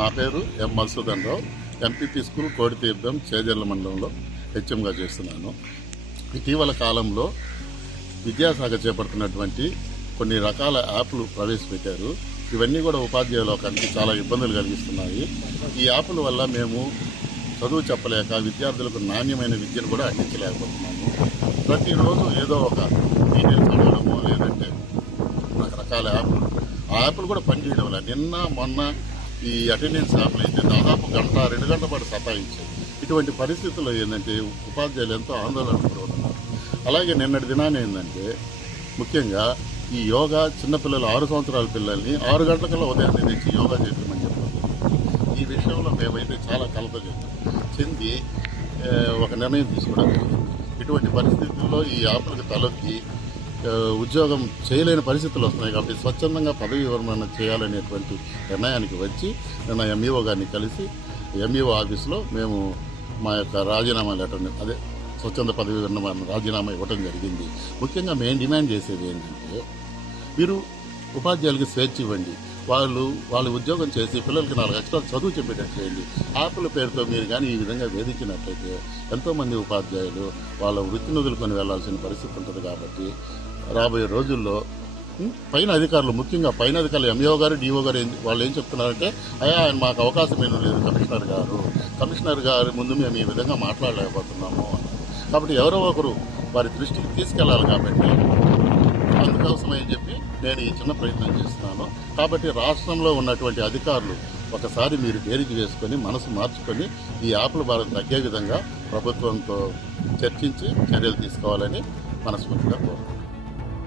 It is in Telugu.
నా పేరు ఎం మధుసూదన్ రావు. ఎంపీపీ స్కూల్ కోడితీర్థం చేజర్ల మండలంలో హెచ్ఎంగా చేస్తున్నాను. ఇటీవల కాలంలో విద్యాశాఖ చేపడుతున్నటువంటి కొన్ని రకాల యాప్లు ప్రవేశపెట్టారు. ఇవన్నీ కూడా ఉపాధ్యాయుల లోకానికి చాలా ఇబ్బందులు కలిగిస్తున్నాయి. ఈ యాప్ల వల్ల మేము చదువు చెప్పలేక విద్యార్థులకు నాణ్యమైన విద్యను కూడా అందించలేకపోతున్నాము. ప్రతిరోజు ఏదో ఒక డీటెయిల్స్ అడగడమో లేదంటే రకరకాల యాప్లు, ఆ యాప్లు కూడా పనిచేయడం వల్ల నిన్న మొన్న ఈ అటెండెన్స్ యాప్లు అయితే దాదాపు గంట 2 గంటల పాటు సతాయించాయి. ఇటువంటి పరిస్థితుల్లో ఏంటంటే ఉపాధ్యాయులు ఎంతో ఆందోళన పడుతున్నారు. అలాగే నిన్నటి దినాన్ని ఏంటంటే ముఖ్యంగా ఈ యోగా చిన్నపిల్లలు 6 సంవత్సరాల పిల్లల్ని 6 గంటలకల్లా ఉదయాన్నే తెచ్చి యోగా చేయమని చెప్పారు. ఈ విషయంలో మేమైతే చాలా కలత చెంది ఒక నిర్ణయం తీసుకోవడం జరిగింది. ఇటువంటి పరిస్థితుల్లో ఈ యాప్లకు తలొక్కి ఉద్యోగం చేయలేని పరిస్థితులు వస్తున్నాయి కాబట్టి స్వచ్ఛందంగా పదవి విరమణ చేయాలనేటువంటి నిర్ణయానికి వచ్చి నిన్న ఎంఈఓ గారిని కలిసి ఎంఈఓ ఆఫీస్లో మేము మా యొక్క రాజీనామా లెటర్ని స్వచ్ఛంద పదవి విరమణ రాజీనామా ఇవ్వడం జరిగింది. ముఖ్యంగా మేము డిమాండ్ చేసేది ఏంటంటే మీరు ఉపాధ్యాయులకి స్వేచ్ఛ ఇవ్వండి. వాళ్ళు ఉద్యోగం చేసి పిల్లలకి 4 అక్షరాలు చదువు చెప్పేటట్టు చేయండి. యాప్ల పేరుతో మీరు కానీ ఈ విధంగా వేధించినట్లయితే ఎంతోమంది ఉపాధ్యాయులు వాళ్ళ వృత్తిని వదులుకొని వెళ్లాల్సిన పరిస్థితి ఉంటుంది. కాబట్టి రాబోయే రోజుల్లో పైన అధికారులు, ముఖ్యంగా పైన అధికారులు ఎంఈఓ గారు, డిఓ గారు వాళ్ళు ఏం చెప్తున్నారంటే ఆయన మాకు అవకాశం ఏమీ లేదు, కమిషనర్ గారి ముందు మేము ఈ విధంగా మాట్లాడలేకపోతున్నాము అన్నారు. కాబట్టి ఎవరో ఒకరు వారి దృష్టికి తీసుకెళ్లాలి. కాబట్టి అందుకోసమని చెప్పి నేను ఈ చిన్న ప్రయత్నం చేస్తున్నాను. కాబట్టి రాష్ట్రంలో ఉన్నటువంటి అధికారులు ఒకసారి మీరు బేరీజు వేసుకొని మనసు మార్చుకొని ఈ యాప్ల భారం తగ్గే విధంగా ప్రభుత్వంతో చర్చించి చర్యలు తీసుకోవాలని మనస్ఫూర్తిగా కోరుతున్నాను.